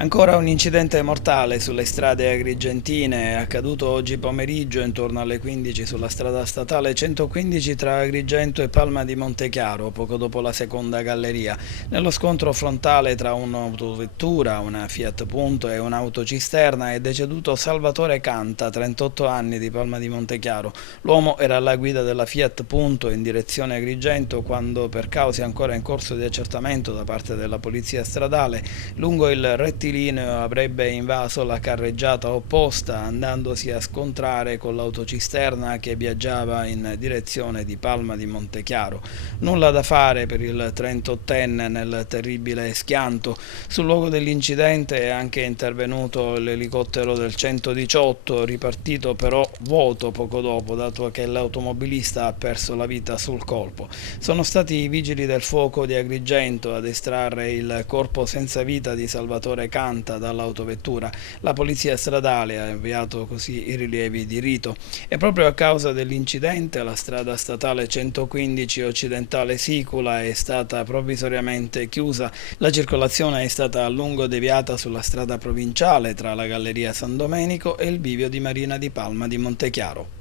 Ancora un incidente mortale sulle strade agrigentine, è accaduto oggi pomeriggio intorno alle 15 sulla strada statale 115 tra Agrigento e Palma di Montechiaro, poco dopo la seconda galleria. Nello scontro frontale tra un'autovettura, una Fiat Punto e un'autocisterna è deceduto Salvatore Canta, 38 anni, di Palma di Montechiaro. L'uomo era alla guida della Fiat Punto in direzione Agrigento quando, per cause ancora in corso di accertamento da parte della polizia stradale, lungo il rettilineo avrebbe invaso la carreggiata opposta, andandosi a scontrare con l'autocisterna che viaggiava in direzione di Palma di Montechiaro. Nulla da fare per il 38enne nel terribile schianto. Sul luogo dell'incidente è anche intervenuto l'elicottero del 118, ripartito però vuoto poco dopo, dato che l'automobilista ha perso la vita sul colpo. Sono stati i vigili del fuoco di Agrigento ad estrarre il corpo senza vita di Salvatore Canta dall'autovettura. La polizia stradale ha avviato così i rilievi di rito e proprio a causa dell'incidente la strada statale 115 occidentale Sicula è stata provvisoriamente chiusa. La circolazione è stata a lungo deviata sulla strada provinciale tra la Galleria San Domenico e il bivio di Marina di Palma di Montechiaro.